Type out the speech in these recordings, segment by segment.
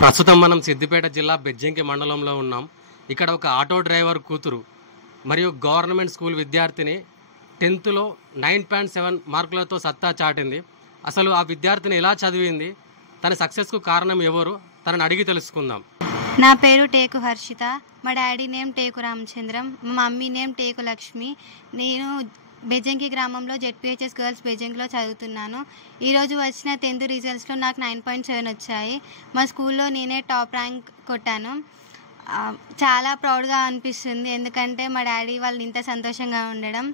ప్రస్తుతం మనం సిద్దిపేట జిల్లా బెజ్జంకి మండలంలో ఉన్నాం. ఇక్కడ ఒక ఆటో డ్రైవర్ కూతురు మరియు గవర్నమెంట్ స్కూల్ విద్యార్థిని 10th లో 9.7 మార్కులతో సత్తా చాటింది. అసలు ఆ విద్యార్థిని ఎలా చదివింది, తన సక్సెస్కు కారణం ఎవరు, తనని అడిగి తెలుసుకుందాం. నా పేరు టేకు హర్షిత. మా డాడీ నేమ్ టేకు రామచంద్రం, మా మమ్మీ నేమ్ టేకు లక్ష్మి. నేను బెజ్జంకి గ్రామంలో జెడ్పీహెచ్ఎస్ గర్ల్స్ బెజ్జంకిలో చదువుతున్నాను. ఈరోజు వచ్చిన 10th రిజల్ట్స్లో నాకు 9.7 వచ్చాయి. మా స్కూల్లో నేనే టాప్ ర్యాంక్ కొట్టాను. చాలా ప్రౌడ్గా అనిపిస్తుంది, ఎందుకంటే మా డాడీ వాళ్ళు ఇంత సంతోషంగా ఉండడం.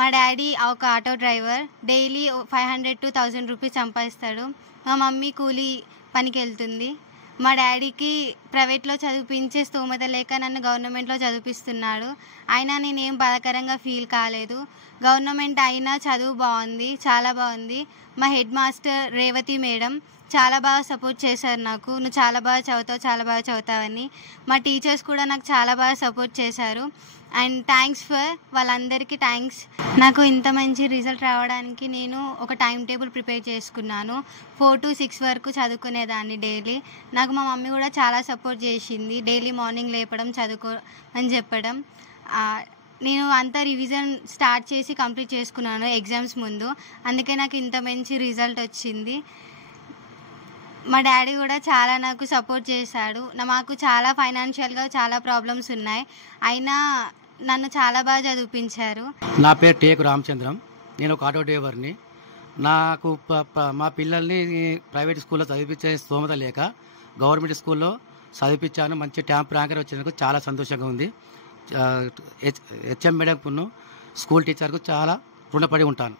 మా డాడీ ఒక auto driver, daily 500 to 1000 rupees సంపాదిస్తాడు. మా మమ్మీ కూలీ పనికి వెళ్తుంది. మా డాడీకి ప్రైవేట్లో చదివించే స్తోమత లేక నన్ను గవర్నమెంట్లో చదివిస్తున్నాడు. అయినా నేనేం బాధాకరంగా ఫీల్ కాలేదు. గవర్నమెంట్ అయినా చదువు బాగుంది, చాలా బాగుంది. మా హెడ్ మాస్టర్ రేవతి మేడం చాలా బాగా సపోర్ట్ చేశారు నాకు. నువ్వు చాలా బాగా చదువుతావు, చాలా బాగా చదువుతావని. మా టీచర్స్ కూడా నాకు చాలా బాగా సపోర్ట్ చేశారు. అండ్ థ్యాంక్స్ ఫర్ వాళ్ళందరికీ థ్యాంక్స్. నాకు ఇంత మంచి రిజల్ట్ రావడానికి నేను ఒక టైం టేబుల్ ప్రిపేర్ చేసుకున్నాను. 4 to 6 వరకు చదువుకునేదాన్ని డైలీ. నాకు మా మమ్మీ కూడా చాలా సపోర్ట్ చేసింది, డైలీ మార్నింగ్ లేపడం, చదువుకో అని చెప్పడం. నేను అంతా రివిజన్ స్టార్ట్ చేసి కంప్లీట్ చేసుకున్నాను ఎగ్జామ్స్ ముందు, అందుకే నాకు ఇంత మంచి రిజల్ట్ వచ్చింది. మా డాడీ కూడా చాలా నాకు సపోర్ట్ చేశాడు. మాకు చాలా ఫైనాన్షియల్గా చాలా ప్రాబ్లమ్స్ ఉన్నాయి, అయినా నన్ను చాలా బాగా చదివించారు. నా పేరు టేకు రామచంద్రం, నేను ఒక ఆటో డ్రైవర్ని. నాకు మా పిల్లల్ని ప్రైవేట్ స్కూల్లో చదివించే స్తోమత లేక గవర్నమెంట్ స్కూల్లో చదివించాను. మంచి టాప్ ర్యాంకర్ వచ్చినందుకు చాలా సంతోషంగా ఉంది. హెచ్ఎం మేడంకు, స్కూల్ టీచర్కు చాలా రుణపడి ఉంటాను.